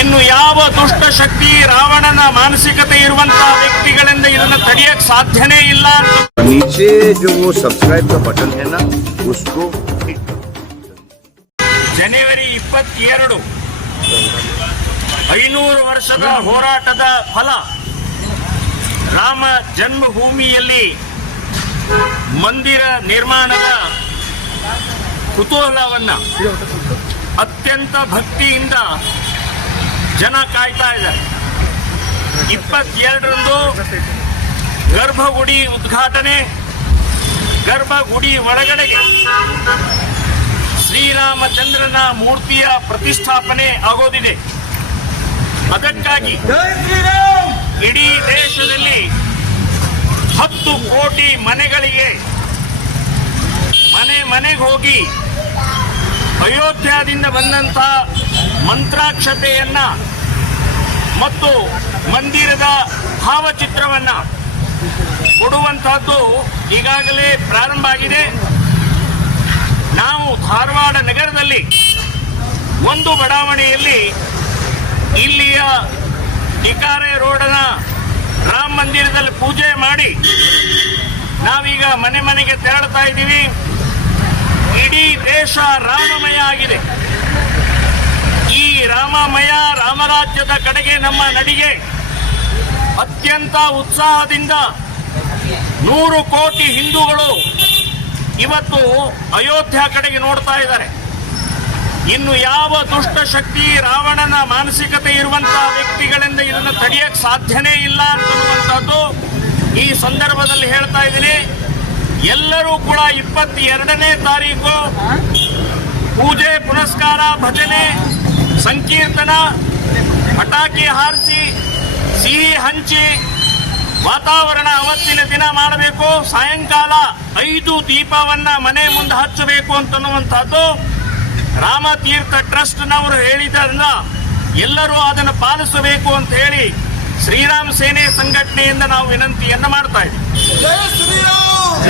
ಇನ್ನು ಯಾವ ದುಷ್ಟ ಶಕ್ತಿ ರಾವಣನ ಮಾನಸಿಕತೆ ಇರುವಂತಹ ವ್ಯಕ್ತಿಗಳಿಂದ ಇದನ್ನು ತಡೆಯಕ್ ಸಾಧ್ಯನೇ ಇಲ್ಲ ಅಂತ नीचे जो वो सब्सक्राइब का बटन है ना उसको hit करो। ಜನವರಿ ಇಪ್ಪತ್ತೆರಡು ಐನೂರು ವರ್ಷದ ಹೋರಾಟದ ಫಲ ರಾಮ ಜನ್ಮಭೂಮಿಯಲ್ಲಿ ಮಂದಿರ ನಿರ್ಮಾಣದ ಕುತೂಹಲವನ್ನ ಅತ್ಯಂತ ಭಕ್ತಿಯಿಂದ ಜನ ಕಾಯ್ತಾ ಇದ್ದಾರೆ ಇಪ್ಪತ್ತೆರಡರಂದು ಗರ್ಭಗುಡಿ ಉದ್ಘಾಟನೆ. ಗರ್ಭಗುಡಿ ಒಳಗಡೆಗೆ ಶ್ರೀರಾಮಚಂದ್ರನ ಮೂರ್ತಿಯ ಪ್ರತಿಷ್ಠಾಪನೆ ಆಗೋದಿದೆ. ಅದಕ್ಕಾಗಿ ಇಡೀ ದೇಶದಲ್ಲಿ ಹತ್ತು ಕೋಟಿ ಮನೆಗಳಿಗೆ ಮನೆ ಮನೆಗೆ ಹೋಗಿ ಅಯೋಧ್ಯದಿಂದ ಬಂದಂತ ಮಂತ್ರಾಕ್ಷತೆಯನ್ನ ಮತ್ತು ಮಂದಿರದ ಭಾವಚಿತ್ರವನ್ನ ಕೊಡುವಂತಹದ್ದು ಈಗಾಗಲೇ ಪ್ರಾರಂಭ ಆಗಿದೆ. ನಾವು ಧಾರವಾಡ ನಗರದಲ್ಲಿ ಒಂದು ಬಡಾವಣೆಯಲ್ಲಿ ಇಲ್ಲಿಯ ಟಿಕಾರೆ ರೋಡನ ರಾಮ ಮಂದಿರದಲ್ಲಿ ಪೂಜೆ ಮಾಡಿ ನಾವೀಗ ಮನೆ ಮನೆಗೆ ತೆರಳ್ತಾ ಇದ್ದೀವಿ. ಇಡೀ ದೇಶ ರಾಮಮಯ ಆಗಿದೆ. ಈ ರಾಮಮಯ ರಾಮರಾಜ್ಯದ ಕಡೆಗೆ ನಮ್ಮ ನಡಿಗೆ ಅತ್ಯಂತ ಉತ್ಸಾಹದಿಂದ ನೂರು ಕೋಟಿ ಹಿಂದೂಗಳು ಇವತ್ತು ಅಯೋಧ್ಯ ಕಡೆಗೆ ನೋಡ್ತಾ ಇದ್ದಾರೆ. ಇನ್ನು ಯಾವ ದುಷ್ಟ ಶಕ್ತಿ ರಾವಣನ ಮಾನಸಿಕತೆ ಇರುವಂತಹ ವ್ಯಕ್ತಿಗಳಿಂದ ಇದನ್ನು ತಡೆಯಕ್ಕೆ ಸಾಧ್ಯನೇ ಇಲ್ಲ ಅಂತನ್ನುವಂಥದ್ದು ಈ ಸಂದರ್ಭದಲ್ಲಿ ಹೇಳ್ತಾ ಇದ್ದೀನಿ. ಎಲ್ಲರೂ ಕೂಡ ಇಪ್ಪತ್ತೆರಡನೇ ತಾರೀಕು ಪೂಜೆ, ಪುನಸ್ಕಾರ, ಭಜನೆ ಸಂಕೀರ್ತನ ಪಟಾಕಿ ಹಾರಿಸಿ ಸಿಹಿ ಹಂಚಿ ವಾತಾವರಣ ಅವತ್ತಿನ ದಿನ ಮಾಡಬೇಕು. ಸಾಯಂಕಾಲ ಐದು ದೀಪವನ್ನ ಮನೆ ಮುಂದೆ ಹಚ್ಚಬೇಕು ಅಂತನ್ನುವಂಥದ್ದು ರಾಮತೀರ್ಥ ಟ್ರಸ್ಟ್ನವರು ಹೇಳಿದ್ರಿಂದ ಎಲ್ಲರೂ ಅದನ್ನು ಪಾಲಿಸಬೇಕು ಅಂತ ಹೇಳಿ ಶ್ರೀರಾಮ್ ಸೇನೆ ಸಂಘಟನೆಯಿಂದ ನಾವು ವಿನಂತಿಯನ್ನು ಮಾಡ್ತಾ ಇದ್ದೀವಿ. ಜಯ ಶ್ರೀರಾಮ್!